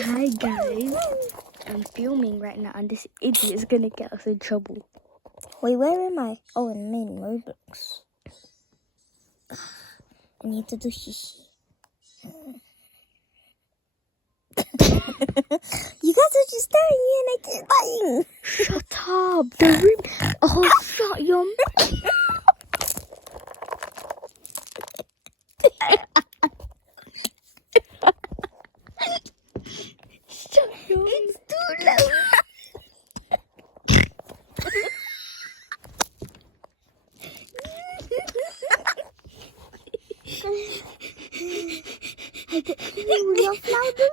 Hi guys, I'm filming right now and this idiot is gonna get us in trouble. Wait, where am I? Oh, in main Roblox. I need to do shishi. You guys are just staring at me and I keep biting. Shut up! The room. Oh, shut your mouth. Shut your mouth. It's too loud. Will you laugh louder?